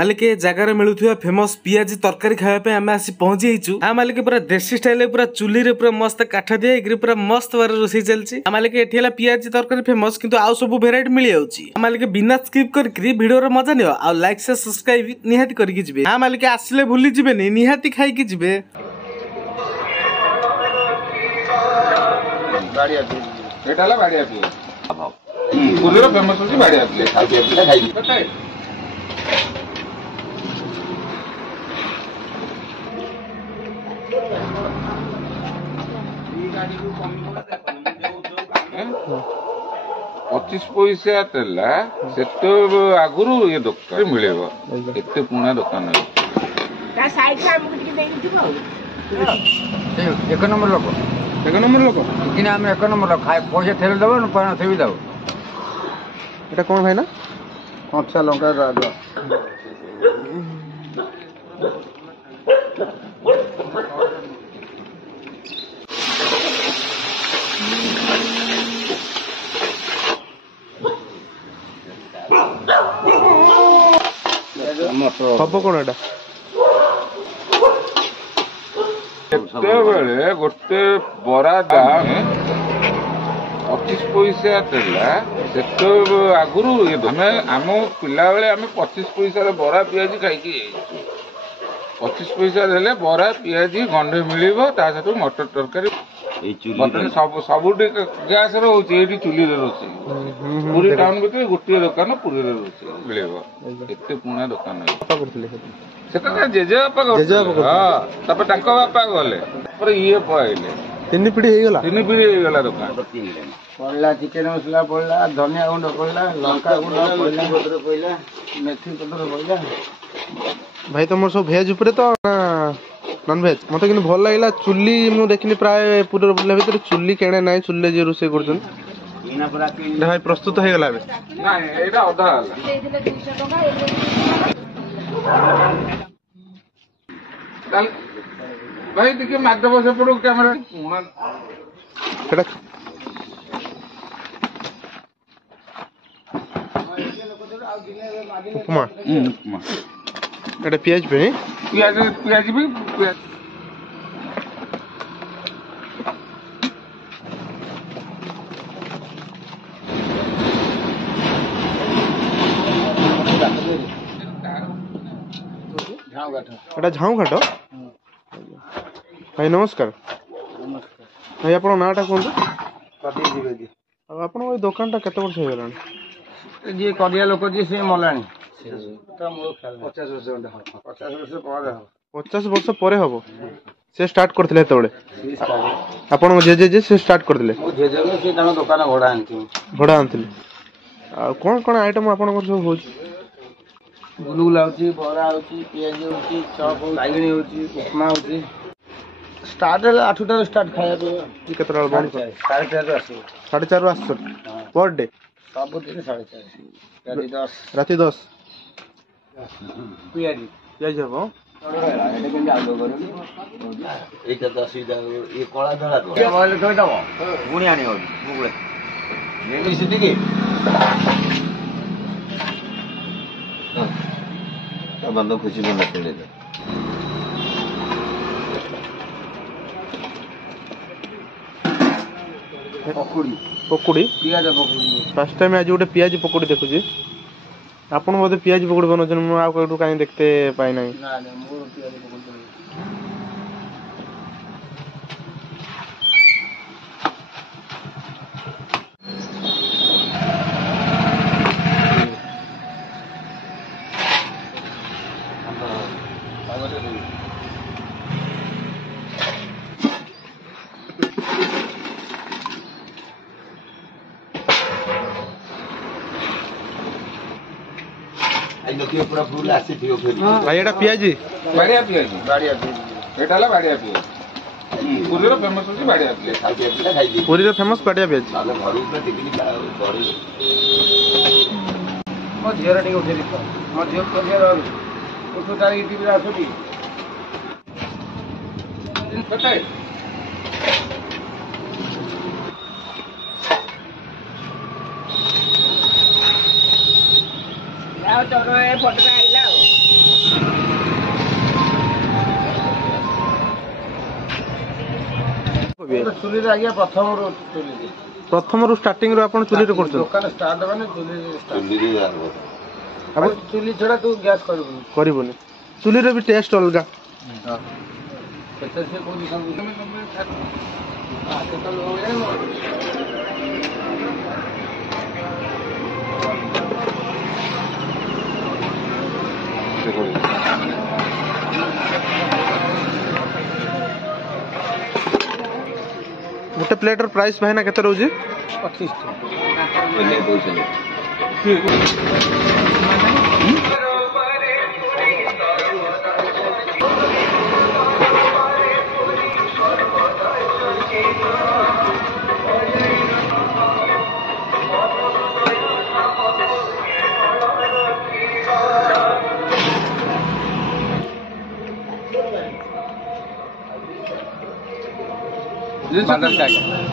मालिक ए जगार मिलुथिबा famous Piazzi तरकारी खाया आम आसी पहुंची जाइछु। आ मालिक पूरा देसी स्टाइल पूरा चुली रे पूरा मस्त काठ दिया पूरा मस्त बार रोषे चलछि। मालिक एठी हला पियाजी तरकारी फेमस किंतु आउ सब वेराइटी मिल जाउछि। मालिक बिना स्किप करके वीडियो रे मजा नियो आ लाइक से सब्सक्राइब निहाती करके जिवे। आ मालिक आसिले भूली जिवेनी निहाती खाई के जिवे। बाड़िया एटा हला बाड़िया पिया पुलिरो फेमस होछि बाड़िया पिया खाई बताए पच्चीस पैसा तेला से आगुरु ये दुकान मिले एते पुणा दुकान एक नंबर लोक कि आम एक नंबर लोक खाए पैसा ठेले दब ना थे दब এটা কোন ভাই না कच्चा लंका হব কোন এটা ସେତେବେଳେ ଗୋଟେ ବରା ଦାମ 25 ପଇସା ଥିଲା। ସେତେ ଆଗରୁ ଆମେ ଆମ ପିଲାବେଳେ ଆମେ 25 ପଇସାରେ ବରା ପିଆଜି ଖାଇକି ଯାଇଛୁ। 25 ପଇସା ଦେଲେ ବରା ପିଆଜି ଗଣ୍ଡେ ମିଳିବ ତା ସହିତ ମଟର ତରକାରୀ। ସବୁଠି ଗ୍ୟାସ ରେ ହଉଛି ଏଇଠି ଚୁଲିରେ ରୋଷେଇ। ପୁରୀ ଟାଉନ ଭିତରେ ଗୋଟିଏ ଦୋକାନ ପୁରୀରେ ରୋଷେଇ ମିଳିବ। ଏତେ ପୁରୁଣା ଦୋକାନ ସେଟା ଜେଜେବାପା ତାପରେ ତାଙ୍କ ବାପା ଗଲେ ତାପରେ ଇଏ ପଳେଇଲେ। ତିନି ପିଢି ହେଇଗଲା ଦୋକାନ पड़ा चिकेन मसला पड़ा धनिया गुंड पड़ा लंका गुंड पड़ा मेथी पत्र पड़ा भाई तुम सब भेज उपरे तो नॉन भेज मत कि भल लगे चुली मु देखनी प्राय पूरा बुला भीतर चुली केणे ना चुली जे रोसे कर भाई प्रस्तुत हो गला भाई देखिए माधव से पड़ो कैमरा उपमा এটা পেঁয়াজ पे पियाज भी এটা ঝাউ ঘাଟ भाई नमस्कार भाई आप नाटा कहतु आप दुकान टा केते वर्ष हो गलानी जी करिया लोक जी से मलानी 50 वर्ष पर हम से स्टार्ट करते आपण जेजे जे से स्टार्ट करते दुकान भड़ा आनते कौन कौन आइटम आप गुलगुला बरा पियाजी चप बैगणी उपमा स्टार्ट 8 स्टार्ट खाया बंद 4:30 आस पर डे सब दिन 4:30 राति 10 पियाजी हम बंद खुशी में पकोड़ी पियाज पकोड़ी फर्स्ट टाइम आज गोटे पियाज पकोड़ी देखुची आपन बोधे पियाज पकोड़ी बनौछन मु आ कोठू काई देखते पाई नाही ना मोर पियाज पकोड़ी पूरा फुल आसी थियो फिर भाई एटा पियाजी बढ़िया पियाजी एटा हला बढ़िया पिया पुरीरो फेमस होछि बढ़िया पिया खाई पुरीरो फेमस बढ़िया पियाजी ताले घर ऊपर टिकनी घरे मो झियर टिक उठे दिस मो झियर को झियर उठो तारी टीवी रे आसोटी बताए ଆଉ ତୋର ଏ ଫଟୋ ଆଇଲା ଆଉ ଚୁଲିରେ ଆଜ୍ଞା ପ୍ରଥମରୁ ଚୁଲି ପ୍ରଥମରୁ ଷ୍ଟାର୍ଟିଂ ରୁ ଆପଣ ଚୁଲିରେ କରୁଛନ୍ତି? ଦୋକାନ ଷ୍ଟାର୍ଟ ମାନେ ଚୁଲି ଛଡା ତୁ ଗ୍ୟାସ୍ କରିବୁନି। ଚୁଲିର ବି ଟେଷ୍ଟ ଅଲଗା। गोटे प्लेटर प्राइस भाईना केते रोजी? 25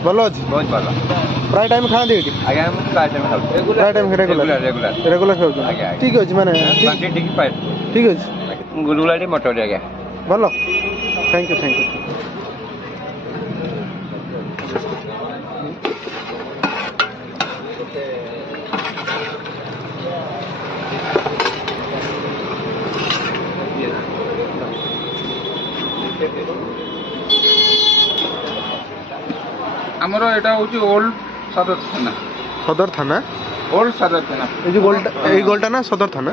भल अच्छी बहुत भल प्राय टाइम खाते ये आज्ञा प्राय टाइम खाऊ प्राय टाइम रेगुलर खाऊ ठीक अच्छे माने ठीक अच्छे गुलगुला मटर आज्ञा भल थैंक यू आमर एटा होची ओल्ड सदर थाना ओल्ड सदर थाना ए जो गोलटा ना सदर थाना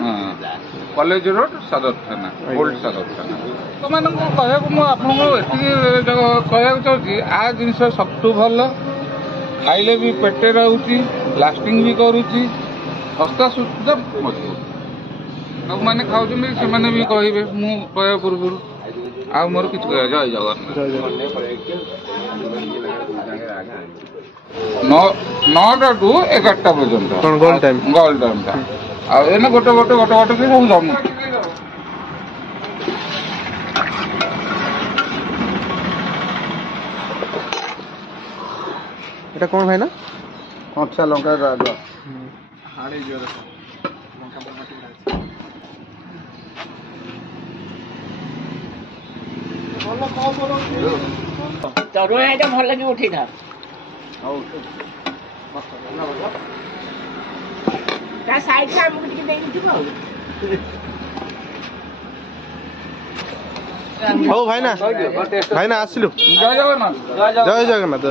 कॉलेज रोड सदर थाना ओल्ड सदर थाना तो मान को कहया को आपनको एति कहया चाहूची आ जिंस सबटु भल खाइले भी पेटे रहउची लास्टिंग भी करूची सस्ता सुविधा मजबूत सब माने खाउछन से माने भी कहिबे मु कहया पूर्व आ मोर किछ जय जगन्नाथ 9टा टू 11टा पर्यंत गोल टाइम टा आ एने गोटे के सब जमु এটা কোন ভাই না কঞ্চা লঙ্কা রাজা হাড়ে জোরে লঙ্কা মাটি ତରୁଣ ଏଇଟା ଭଲ କି ଉଠିଥା ତା ସାଇଡ୍ ଆମକୁ ଟିକେ ଦେଇକି ଯିବ ହଉ ଭାଇନା ଆସିଲୁ ଜୟ ଜଗନ୍ନାଥ ଜୟ ଜଗନ୍ନାଥ